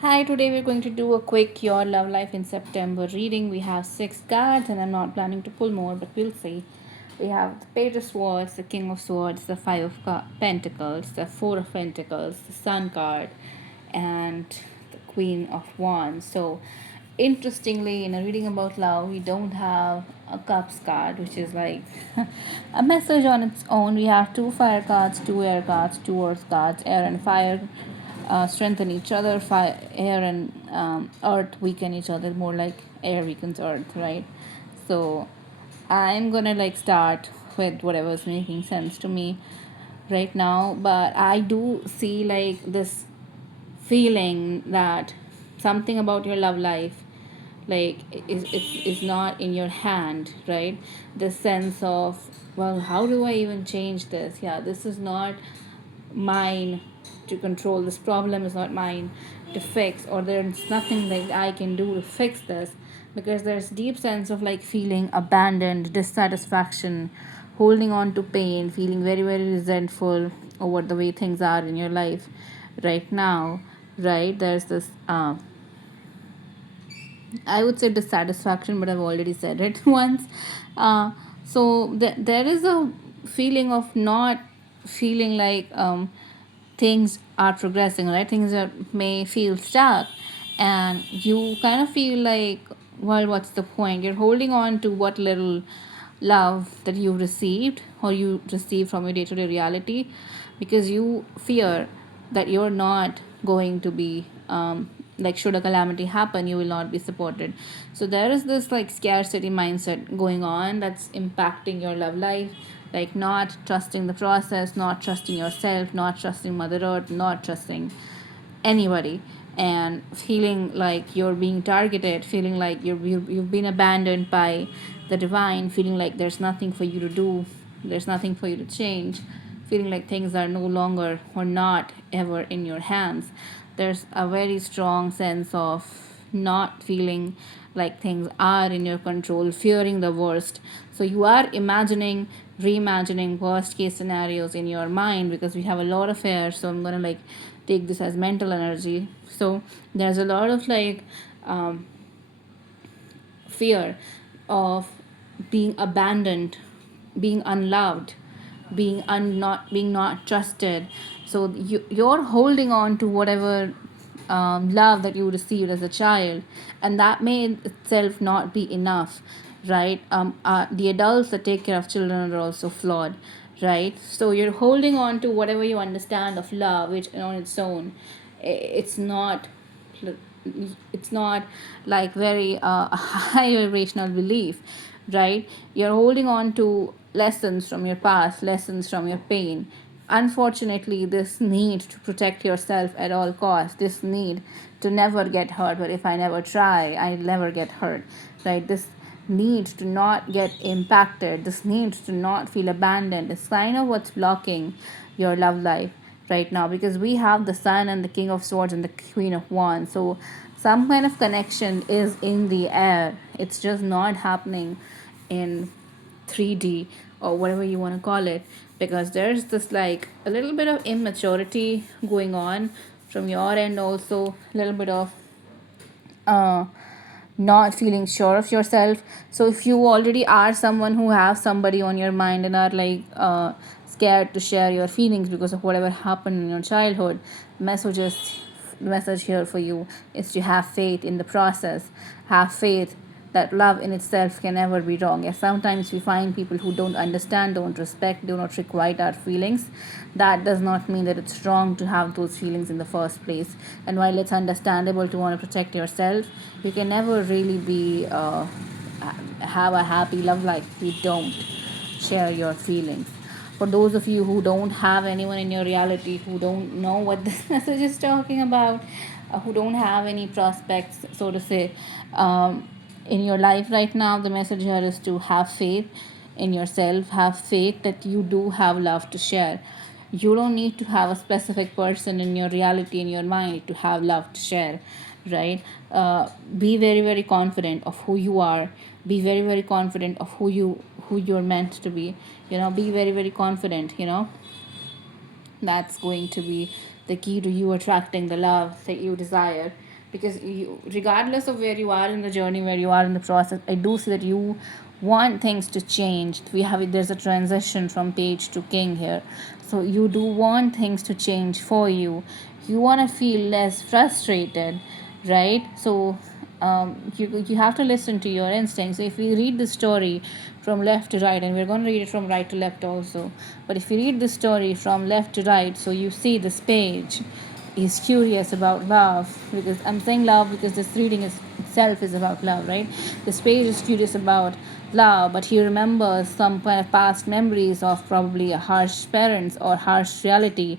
Hi, today we're going to do a quick Your Love Life in September reading. We have six cards, and I'm not planning to pull more, but we'll see. We have the Page of Swords, the King of Swords, the Five of Pentacles, the Four of Pentacles, the Sun card, and the Queen of Wands. So, interestingly, in a reading about love, we don't have a Cups card, which is like a message on its own. We have two fire cards, two air cards, two earth cards, air and fire strengthen each other. Fire, air and earth weaken each other. More like air weakens earth, right? So I'm gonna like start with whatever's making sense to me right now. But I do see like this feeling that something about your love life like is not in your hand, right? The sense of, well, how do I even change this? Yeah, this is not mine to control. This problem is not mine to fix, or there's nothing that I can do to fix this, because there's deep sense of like feeling abandoned, dissatisfaction, holding on to pain, feeling very very resentful over the way things are in your life right now, right? There's this I would say dissatisfaction, but I've already said it once. Uh, there is a feeling of not feeling like things are progressing, right? Things may feel stuck, and you kind of feel like, well, what's the point? You're holding on to what little love that you received or you receive from your day to day reality, because you fear that you're not going to be like, should a calamity happen, you will not be supported. So there is this like scarcity mindset going on that's impacting your love life, like not trusting the process, not trusting yourself, not trusting Mother Earth, not trusting anybody, and feeling like you're being targeted, feeling like you've been abandoned by the divine, feeling like there's nothing for you to do, there's nothing for you to change, feeling like things are no longer or not ever in your hands. There's a very strong sense of not feeling like things are in your control, fearing the worst. So you are imagining, reimagining worst case scenarios in your mind, because we have a lot of air. So I'm gonna like take this as mental energy. So there's a lot of like fear of being abandoned, being unloved, not being not trusted. So you're holding on to whatever love that you received as a child, and that may itself not be enough, right? The adults that take care of children are also flawed, right? So you're holding on to whatever you understand of love, which on its own, it's not, it's not like very high vibrational belief, right? You're holding on to lessons from your past, lessons from your pain. Unfortunately, this need to protect yourself at all costs, this need to never get hurt, but if I never try, I never get hurt, right? This need to not get impacted, this need to not feel abandoned is kind of what's blocking your love life right now, because we have the Sun and the King of Swords and the Queen of Wands. So some kind of connection is in the air. It's just not happening in 3D or whatever you want to call it, because there's this like a little bit of immaturity going on from your end, also a little bit of uh, not feeling sure of yourself. So if you already are someone who have somebody on your mind and are like scared to share your feelings because of whatever happened in your childhood, messages the message here for you is to have faith in the process, have faith that love in itself can never be wrong. Yes, sometimes we find people who don't understand, don't respect, do not requite our feelings. That does not mean that it's wrong to have those feelings in the first place. And while it's understandable to want to protect yourself, you can never really be have a happy love life if you don't share your feelings. For those of you who don't have anyone in your reality, who don't know what this message is talking about, who don't have any prospects, so to say, in your life right now, the message here is to have faith in yourself, have faith that you do have love to share. You don't need to have a specific person in your reality, in your mind, to have love to share, right? Be very very confident of who you are, be very very confident of who you're meant to be, be very very confident. That's going to be the key to you attracting the love that you desire. because you, regardless of where you are in the journey, where you are in the process, I do see that you want things to change. We have, there's a transition from page to king here, so you do want things to change for you. You want to feel less frustrated, right? So you have to listen to your instincts. So if we read the story from left to right, and we're going to read it from right to left also, but if you read the story from left to right, so you see this page is curious about love, because I'm saying love because this reading is itself is about love, right? This page is curious about love, but he remembers some kind of past memories of probably harsh parents or harsh reality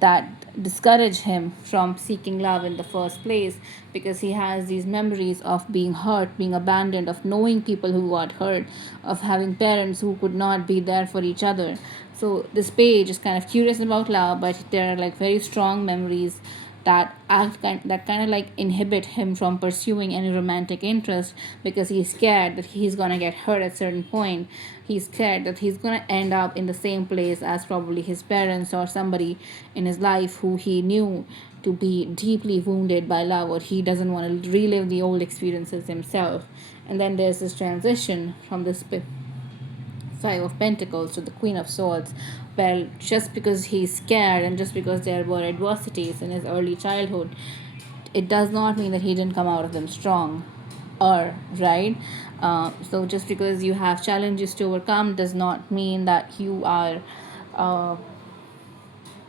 that discourage him from seeking love in the first place, because he has these memories of being hurt, being abandoned, of knowing people who got hurt, of having parents who could not be there for each other. So this page is kind of curious about love, but there are like very strong memories that kind of like inhibit him from pursuing any romantic interest, because he's scared that he's gonna get hurt at certain point. He's scared that he's gonna end up in the same place as probably his parents or somebody in his life who he knew to be deeply wounded by love, or he doesn't want to relive the old experiences himself. And then there's this transition from this Five of Pentacles to the Queen of Swords. Well, just because he's scared and just because there were adversities in his early childhood, it does not mean that he didn't come out of them strong. Or, right? So, just because you have challenges to overcome does not mean that you are uh,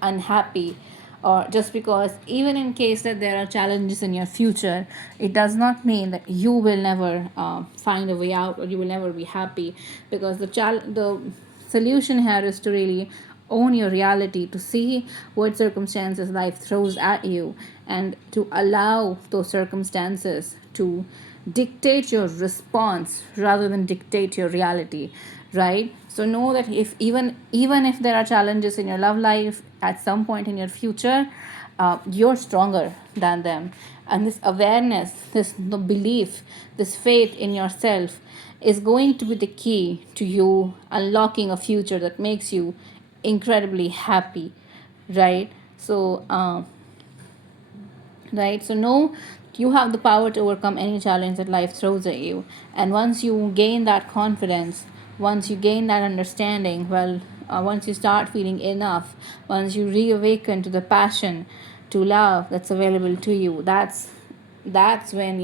unhappy, or just because even in case that there are challenges in your future, it does not mean that you will never find a way out, or you will never be happy, because the solution here is to really own your reality, to see what circumstances life throws at you, and to allow those circumstances to dictate your response rather than dictate your reality, right? So know that if even if there are challenges in your love life at some point in your future, you're stronger than them. And this awareness, this belief, this faith in yourself is going to be the key to you unlocking a future that makes you incredibly happy, right? So right, so know you have the power to overcome any challenge that life throws at you. And once you gain that confidence, once you gain that understanding, well, once you start feeling enough, once you reawaken to the passion, to love that's available to you, that's when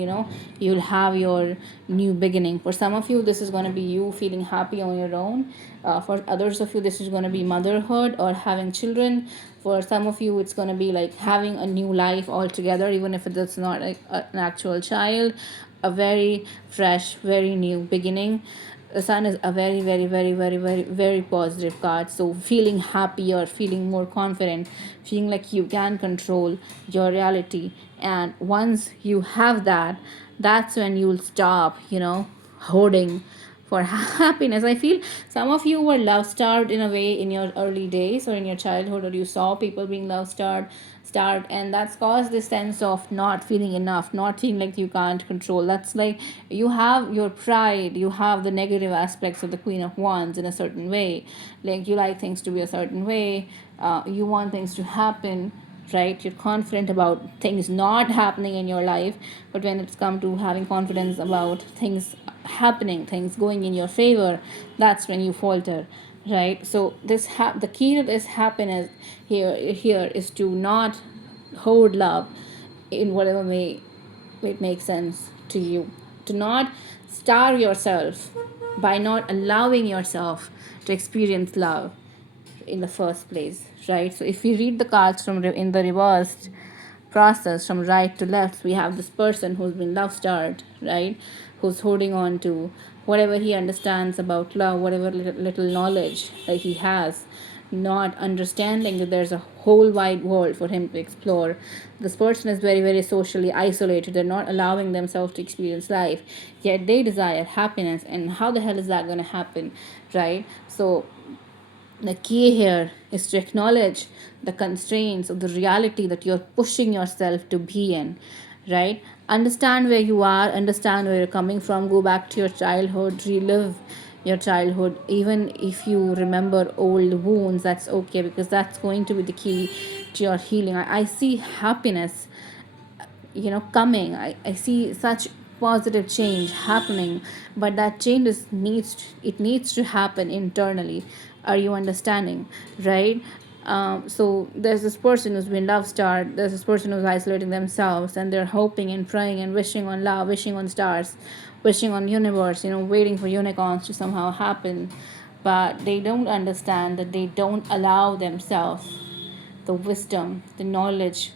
you'll have your new beginning. For some of you, this is going to be you feeling happy on your own. For others of you, this is going to be motherhood or having children. For some of you, it's going to be like having a new life altogether, even if it's not like an actual child. A very fresh, very new beginning. The sun is a very, very, very, very, very, very positive card. So feeling happier, feeling more confident, feeling like you can control your reality. And once you have that, that's when you'll stop hoarding for happiness. I feel some of you were love starved in a way in your early days or in your childhood, or you saw people being love starved, and that's caused this sense of not feeling enough, not feeling like you can't control. That's like you have your pride, you have the negative aspects of the Queen of Wands in a certain way. Like you like things to be a certain way, you want things to happen, right? You're confident about things not happening in your life, but when it's come to having confidence about things happening, things going in your favor, that's when you falter, right? So the key to this happiness here is to not hoard love in whatever way it makes sense to you, to not starve yourself by not allowing yourself to experience love in the first place, right? So if we read the cards in the reversed process from right to left, we have this person who's been love starved, right? Who's holding on to whatever he understands about love, whatever little knowledge that he has, not understanding that there's a whole wide world for him to explore. This person is very, very socially isolated. They're not allowing themselves to experience life, yet they desire happiness. And how the hell is that going to happen, right? So the key here is to acknowledge the constraints of the reality that you're pushing yourself to be in, right? Understand where you are, understand where you're coming from, go back to your childhood, relive your childhood. Even if you remember old wounds, that's okay, because that's going to be the key to your healing. I see happiness coming. I see such positive change happening, but that change needs to happen internally. Are you understanding? Right. So there's this person who's been love starved, there's this person who's isolating themselves, and they're hoping and praying and wishing on love, wishing on stars, wishing on universe, waiting for unicorns to somehow happen. But they don't understand that they don't allow themselves the wisdom, the knowledge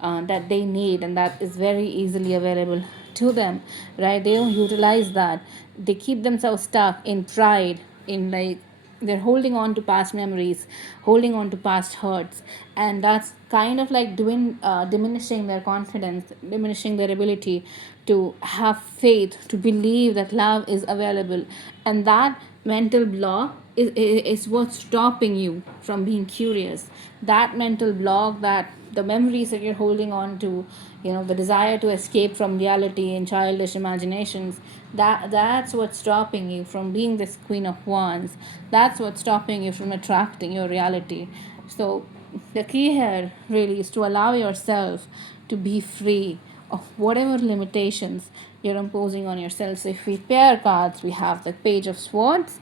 that they need, and that is very easily available to them, right? They don't utilize that. They keep themselves stuck in pride, in like they're holding on to past memories, holding on to past hurts, and that's kind of like doing diminishing their confidence, diminishing their ability to have faith, to believe that love is available. And that mental block is what's stopping you from being curious. That mental block, that the memories that you're holding on to, the desire to escape from reality and childish imaginations, that's what's stopping you from being this queen of wands. That's what's stopping you from attracting your reality. So the key here really is to allow yourself to be free of whatever limitations you're imposing on yourself. So if we pair cards, we have the page of swords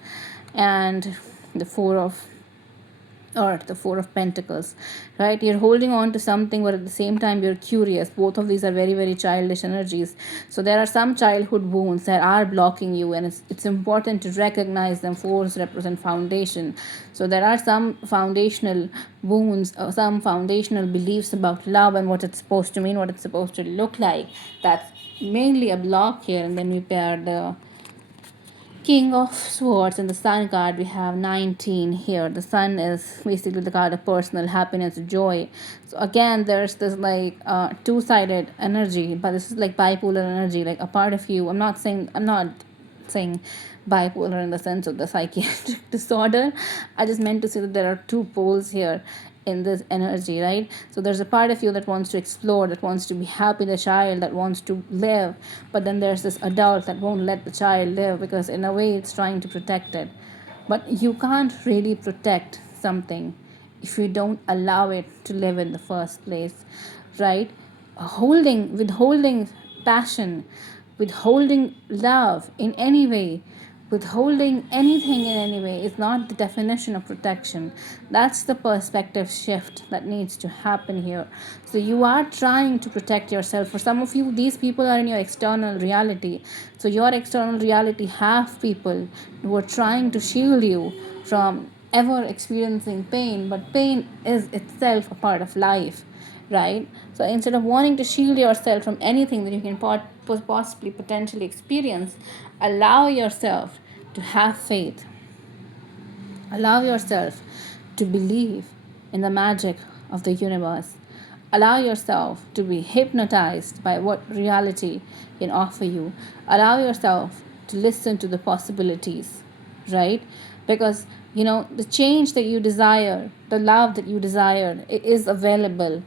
and the four of pentacles. Right, you're holding on to something, but at the same time you're curious. Both of these are very, very childish energies. So there are some childhood wounds that are blocking you, and it's important to recognize them. Fours represent foundation. So there are some foundational wounds, or some foundational beliefs about love and what it's supposed to mean, what it's supposed to look like. That's mainly a block here. And then we pair the King of Swords and the Sun card. We have 19 here. The Sun is basically the card of personal happiness, joy. So again, there's this like two-sided energy, but this is like bipolar energy. Like a part of you. I'm not saying bipolar in the sense of the psychiatric disorder. I just meant to say that there are two poles here in this energy, right? So there's a part of you that wants to explore, that wants to be happy, the child that wants to live, but then there's this adult that won't let the child live because in a way it's trying to protect it. But you can't really protect something if you don't allow it to live in the first place, right? Withholding passion, withholding love in any way, withholding anything in any way is not the definition of protection. That's the perspective shift that needs to happen here. So you are trying to protect yourself. For some of you, these people are in your external reality. So your external reality have people who are trying to shield you from ever experiencing pain, but pain is itself a part of life, right? So instead of wanting to shield yourself from anything that you can possibly potentially experience, allow yourself to have faith, allow yourself to believe in the magic of the universe, allow yourself to be hypnotized by what reality can offer you, allow yourself to listen to the possibilities, right? Because the change that you desire, the love that you desire, it is available.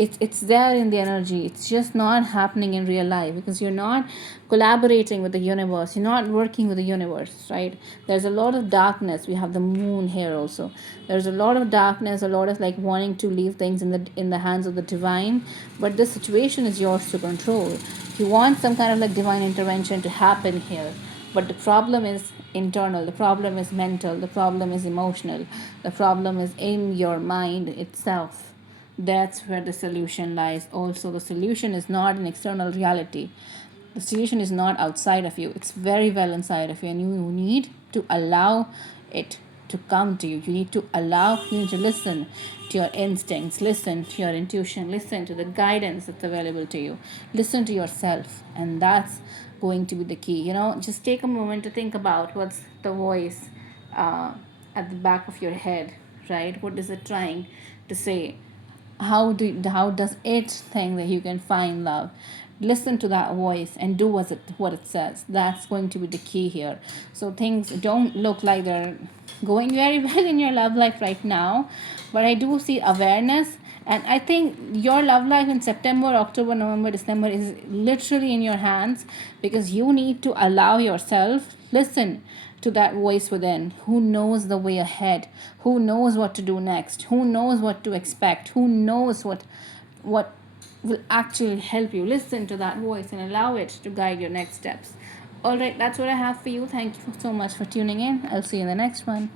It's there in the energy. It's just not happening in real life because you're not collaborating with the universe, you're not working with the universe, right? There's a lot of darkness. We have the moon here also. There's a lot of darkness, a lot of like wanting to leave things in the hands of the divine, but this situation is yours to control. You want some kind of like divine intervention to happen here, but the problem is internal, the problem is mental, the problem is emotional, the problem is in your mind itself. That's where the solution lies. Also, the solution is not an external reality. The solution is not outside of you. It's very well inside of you, and you need to allow it to come to you. You need to allow, you need to listen to your instincts, listen to your intuition, listen to the guidance that's available to you, listen to yourself, and that's going to be the key. Just take a moment to think about what's the voice uh, at the back of your head, right? What is it trying to say? How does it think that you can find love? Listen to that voice and do what it says. That's going to be the key here. So things don't look like they're going very well in your love life right now, but I do see awareness. And I think your love life in September, October, November, December is literally in your hands, because you need to allow yourself, listen to that voice within, who knows the way ahead, who knows what to do next, who knows what to expect, who knows what will actually help you. Listen to that voice and allow it to guide your next steps. All right, that's what I have for you. Thank you so much for tuning in. I'll see you in the next one.